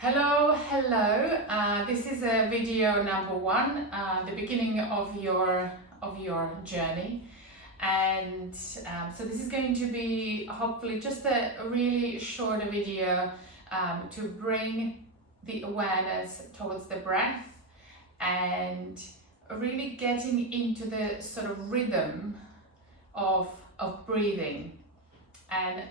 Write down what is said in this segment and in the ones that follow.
Hello. This is a video number one, the beginning of your journey, and so this is going to be hopefully just a really short video to bring the awareness towards the breath and really getting into the sort of rhythm of breathing and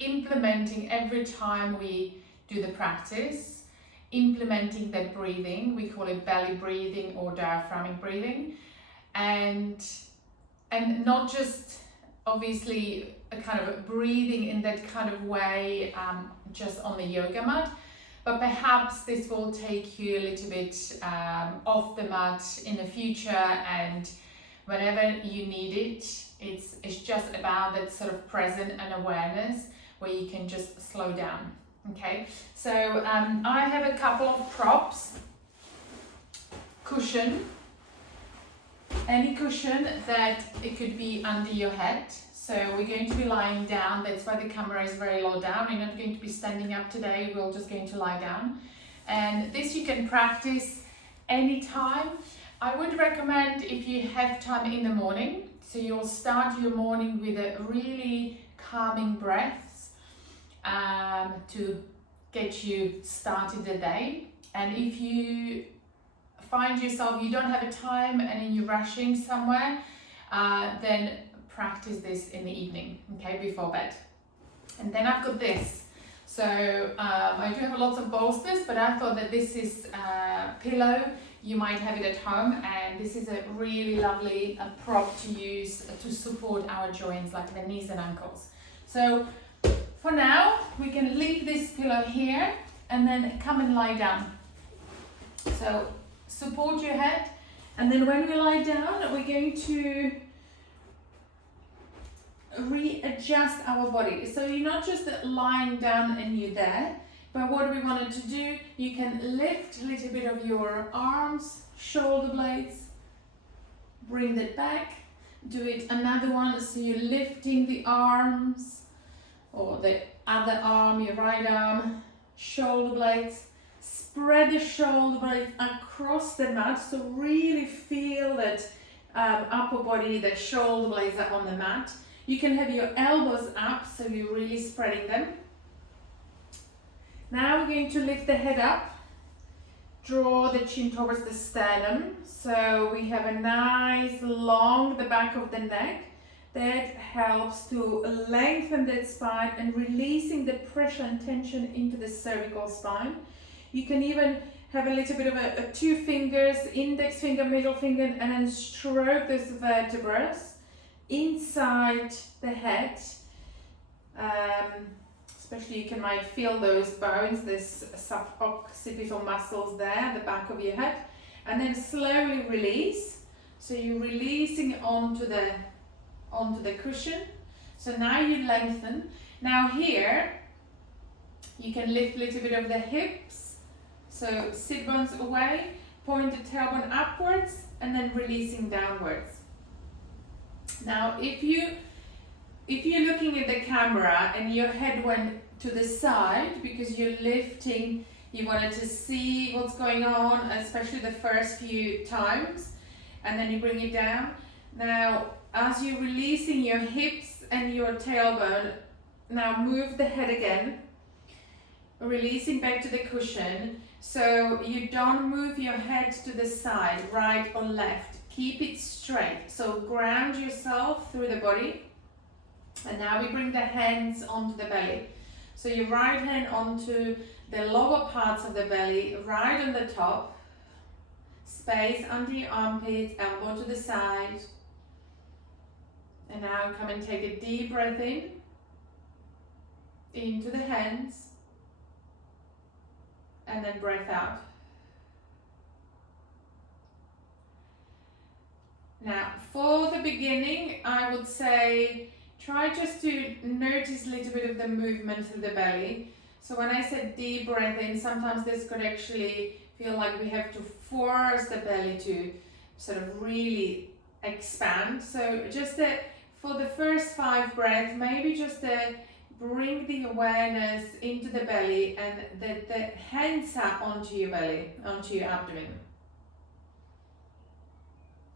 implementing every time we do the practice, implementing that breathing. We call it belly breathing or diaphragmic breathing, and not just obviously a kind of breathing in that kind of way just on the yoga mat, but perhaps this will take you a little bit off the mat in the future, and whenever you need it, it's just about that sort of present and awareness where you can just slow down. Okay, so I have a couple of props. Cushion, any cushion that it could be under your head. So we're going to be lying down. That's why the camera is very low down. You're not going to be standing up today. We're just going to lie down. And this you can practice anytime. I would recommend if you have time in the morning. So you'll start your morning with a really calming breath to get you started the day. And if you find yourself you don't have a time and you're rushing somewhere, then practice this in the evening, okay, before bed. And then I've got this. So I do have lots of bolsters, but I thought that this is a pillow. You might have it at home, and this is a really lovely prop to use to support our joints like the knees and ankles. So for now, we can leave this pillow here and then come and lie down. So support your head, and then when we lie down, we're going to readjust our body. So you're not just lying down and you're there, but what we wanted to do, you can lift a little bit of your arms, shoulder blades, bring that back, do it another one, so you're lifting the arms, or the other arm, your right arm, shoulder blades, spread the shoulder blades across the mat, so really feel that upper body, the shoulder blades are on the mat. You can have your elbows up, so you're really spreading them. Now we're going to lift the head up, draw the chin towards the sternum, so we have a nice long the back of the neck. That helps to lengthen that spine and releasing the pressure and tension into the cervical spine. You can even have a little bit of a two fingers, index finger, middle finger, and then stroke those vertebrae inside the head. Especially you might feel those bones, this suboccipital muscles there, the back of your head, and then slowly release. So you're releasing onto the cushion. So now you lengthen. Now here you can lift a little bit of the hips, so sit bones away, point the tailbone upwards, and then releasing downwards. Now if you're looking at the camera and your head went to the side because you're lifting, you wanted to see what's going on, especially the first few times, and then you bring it down. Now as you're releasing your hips and your tailbone, now move the head again, releasing back to the cushion. So you don't move your head to the side, right or left. Keep it straight. So ground yourself through the body. And now we bring the hands onto the belly. So your right hand onto the lower parts of the belly, right on the top. Space under your armpits, elbow to the side. And now come and take a deep breath in, into the hands, and then breath out. Now, for the beginning, I would say, try just to notice a little bit of the movement through the belly. So when I said deep breath in, sometimes this could actually feel like we have to force the belly to sort of really expand. So just for the first 5 breaths, maybe just bring the awareness into the belly and the hands up onto your belly, onto your abdomen.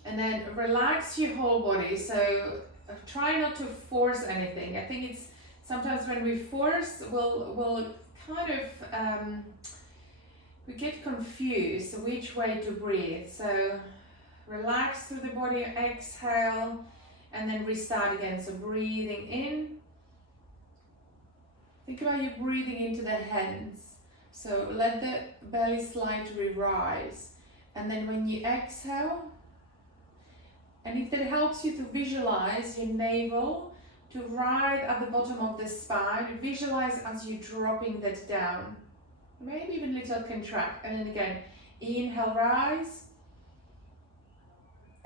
And then relax your whole body. So try not to force anything. I think it's sometimes when we force, we'll kind of, we get confused which way to breathe. So relax through the body, exhale, and then restart again. So breathing in. Think about you breathing into the hands. So let the belly slightly rise. And then when you exhale, and if that helps you to visualize your navel to right at the bottom of the spine, visualize as you're dropping that down. Maybe even a little contract. And then again, inhale, rise.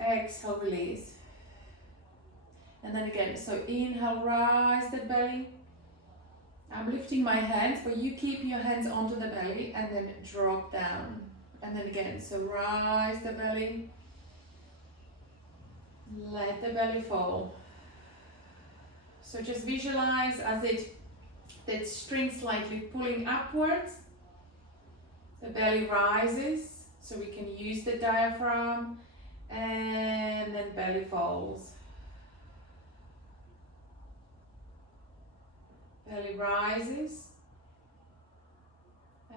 Exhale, release. And then again, so inhale, rise the belly. I'm lifting my hands, but you keep your hands onto the belly and then drop down. And then again, so rise the belly. Let the belly fall. So just visualize as that string slightly pulling upwards. The belly rises, so we can use the diaphragm, and then belly falls. Belly rises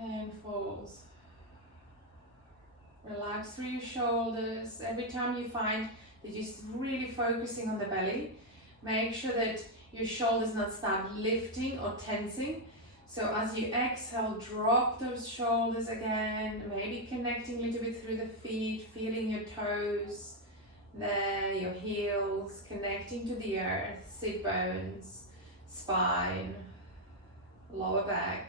and falls. Relax through your shoulders. Every time you find that you're really focusing on the belly, make sure that your shoulders not start lifting or tensing. So as you exhale, drop those shoulders again, maybe connecting a little bit through the feet, feeling your toes, there, your heels, connecting to the earth, sit bones, spine, lower back.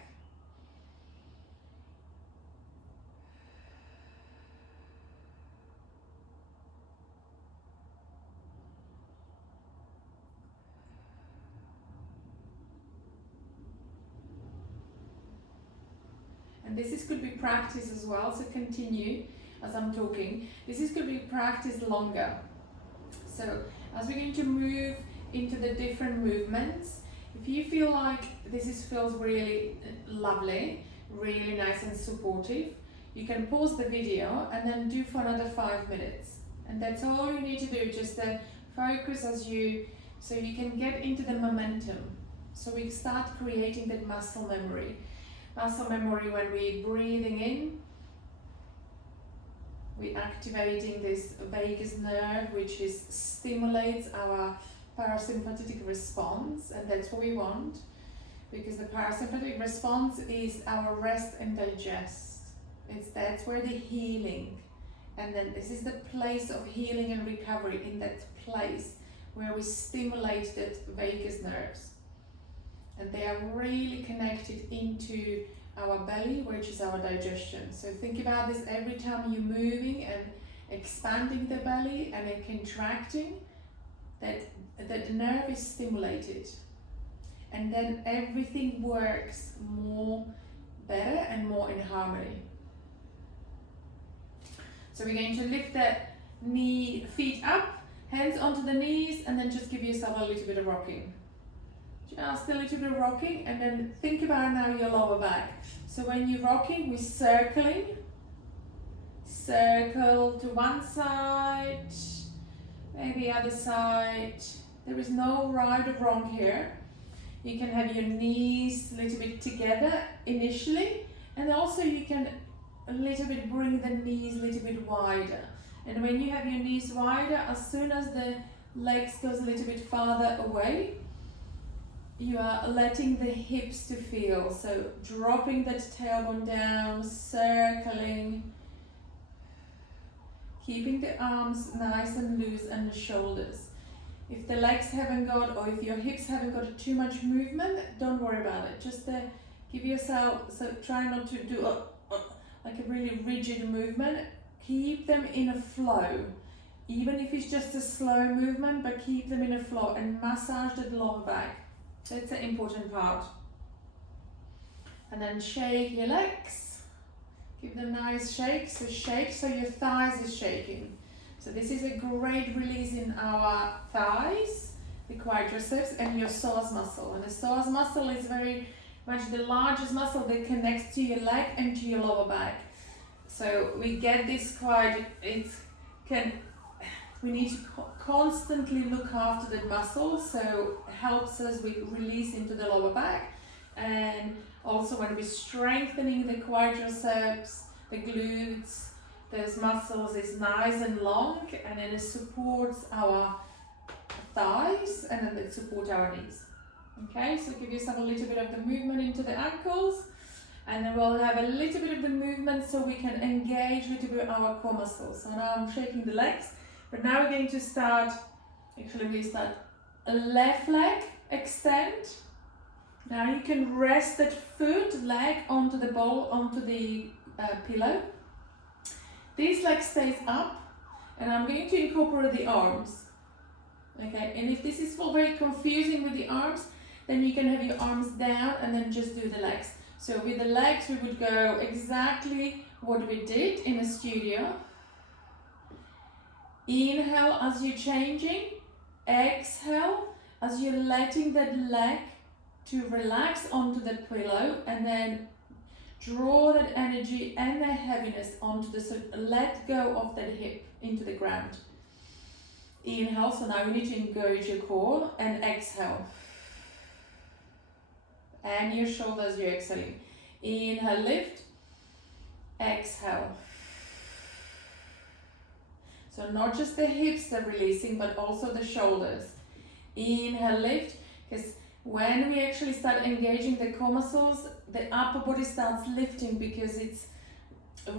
And this could be practice as well, so continue as I'm talking. This could be practice longer. So as we're going to move into the different movements, if you feel like feels really lovely, really nice and supportive, you can pause the video and then do for another 5 minutes. And that's all you need to do, just focus so you can get into the momentum. So we start creating that muscle memory. Muscle memory when we're breathing in, we're activating this vagus nerve, which stimulates our parasympathetic response, and that's what we want, because the parasympathetic response is our rest and digest. That's where the healing, and then this is the place of healing and recovery, in that place where we stimulate that vagus nerves. And they are really connected into our belly, which is our digestion. So think about this every time you're moving and expanding the belly and then contracting, that the nerve is stimulated. And then everything works better and more in harmony. So we're going to lift the feet up, hands onto the knees, and then just give yourself a little bit of rocking. Just a little bit of rocking, and then think about now your lower back. So when you're rocking, we're circling. Circle to one side, maybe other side. There is no right or wrong here. You can have your knees a little bit together initially, and also you can a little bit bring the knees a little bit wider. And when you have your knees wider, as soon as the legs goes a little bit farther away, you are letting the hips to feel. So dropping that tailbone down, circling, keeping the arms nice and loose and the shoulders. If the legs haven't got, or if your hips haven't got too much movement, don't worry about it. Just give yourself, so try not to do like a really rigid movement. Keep them in a flow. Even if it's just a slow movement, but keep them in a flow and massage the lower back. That's the important part. And then shake your legs. Give them nice shakes. So shake so your thighs is shaking. So this is a great release in our thighs. the quadriceps and your psoas muscle. And the psoas muscle is very much the largest muscle that connects to your leg and to your lower back. So we get this we need to constantly look after the muscle, so it helps us with release into the lower back. And also when we're strengthening the quadriceps, the glutes, those muscles is nice and long, and then it supports our thighs, and then it supports our knees. Okay, so give yourself a little bit of the movement into the ankles, and then we'll have a little bit of the movement so we can engage a little bit our core muscles. So now I'm shaking the legs, but now we're going to start, we start a left leg extend. Now you can rest that foot, leg onto the ball, onto the pillow. This leg stays up, and I'm going to incorporate the arms. Okay, and if this is very confusing with the arms, then you can have your arms down and then just do the legs. So with the legs, we would go exactly what we did in the studio. Inhale as you're changing, exhale as you're letting that leg to relax onto the pillow, and then draw that energy and the heaviness onto the, so let go of that hip into the ground. Inhale, so now we need to engage your core, and exhale. And your shoulders, you're exhaling. Inhale, lift, exhale. So not just the hips that are releasing, but also the shoulders. Inhale, lift, because when we actually start engaging the core muscles, the upper body starts lifting because it's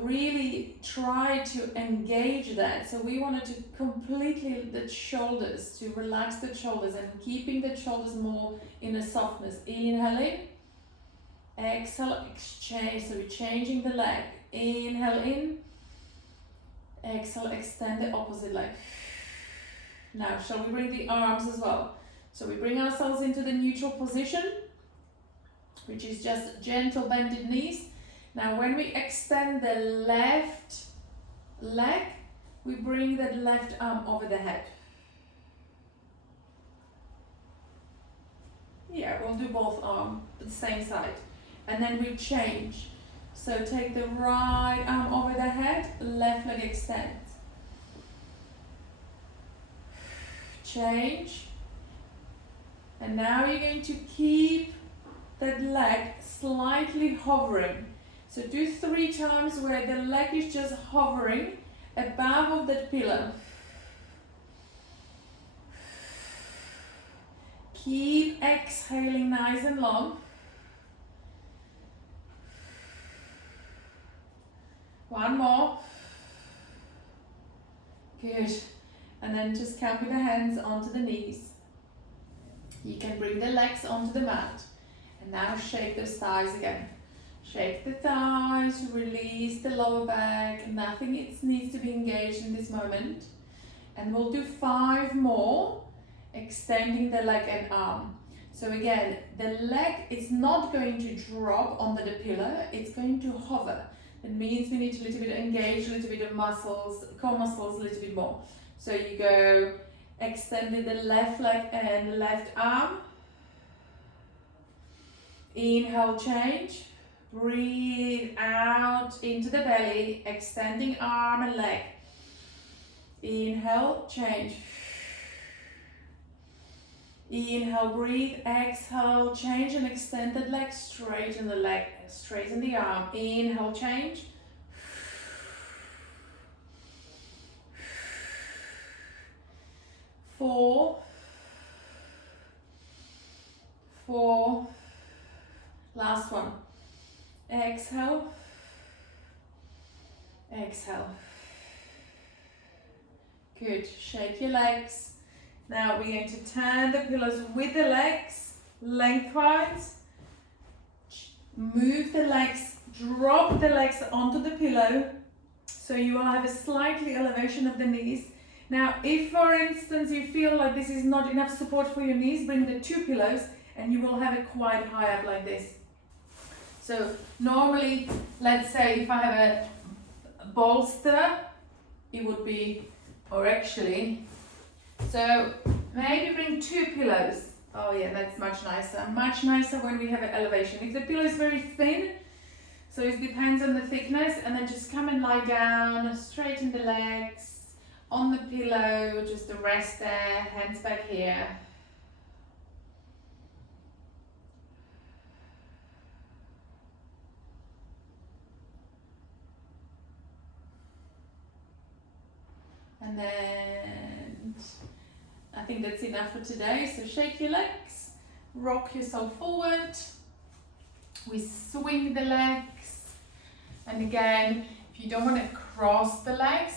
really try to engage that. So we wanted to completely the shoulders, to relax the shoulders and keeping the shoulders more in a softness. Inhale in, exhale, exchange. So we're changing the leg. Inhale in, exhale, extend the opposite leg. Now, shall we bring the arms as well? So we bring ourselves into the neutral position, which is just gentle bended knees. Now when we extend the left leg, we bring that left arm over the head. Yeah, we'll do both arms at the same side. And then we change. So take the right arm over the head, left leg extends. Change. And now you're going to keep that leg slightly hovering. So do 3 times where the leg is just hovering above of that pillow. Keep exhaling nice and long. One more. Good. And then just come with the hands onto the knees. You can bring the legs onto the mat. And now shake those thighs again. Shake the thighs, release the lower back. Nothing needs to be engaged in this moment. And we'll do 5 more, extending the leg and arm. So again, the leg is not going to drop onto the pillow, it's going to hover. It means we need to a little bit engage, a little bit of muscles, core muscles a little bit more. So you go extending the left leg and the left arm. Inhale, change. Breathe out into the belly, extending arm and leg. Inhale, change. Inhale, breathe, exhale, change and extend the leg, straighten the leg, straighten the arm. Inhale, change. Four. Last one. Exhale. Exhale. Good. Shake your legs. Now we're going to turn the pillows with the legs lengthwise. Move the legs, drop the legs onto the pillow. So you will have a slightly elevation of the knees. Now, if for instance you feel like this is not enough support for your knees, bring the 2 pillows and you will have it quite high up like this. So normally, let's say if I have a bolster, it would be, or actually, so Maybe bring 2 pillows. Oh yeah, that's much nicer. Much nicer when we have an elevation. If the pillow is very thin, so it depends on the thickness, and then just come and lie down, straighten the legs, on the pillow, just to rest there, hands back here. And then I think that's enough for today. So shake your legs, rock yourself forward. We swing the legs. And again, if you don't want to cross the legs,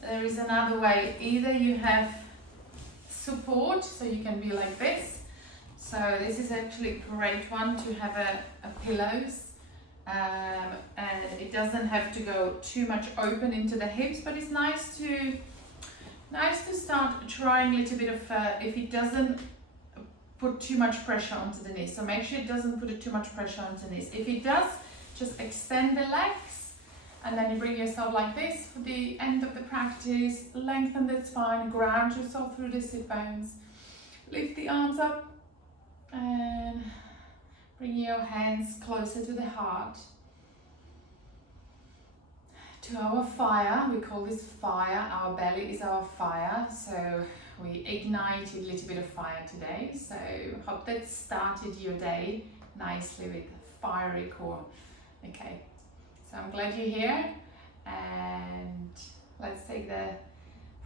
there is another way. Either you have support, so you can be like this. So this is actually a great one to have a pillows. And it doesn't have to go too much open into the hips, but it's nice to start trying a little bit of, if it doesn't put too much pressure onto the knees. So make sure it doesn't put too much pressure onto the knees. If it does, just extend the legs, and then you bring yourself like this for the end of the practice. Lengthen the spine, ground yourself through the sit bones. Lift the arms up and bring your hands closer to the heart. To our fire, we call this fire, our belly is our fire, so we ignited a little bit of fire today. So hope that started your day nicely with fiery core. Okay, so I'm glad you're here, and let's take the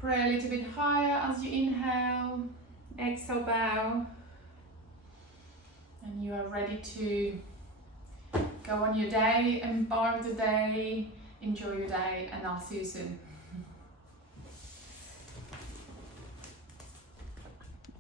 prayer a little bit higher as you inhale, exhale, bow. And you are ready to go on your day, embark the day, enjoy your day, and I'll see you soon.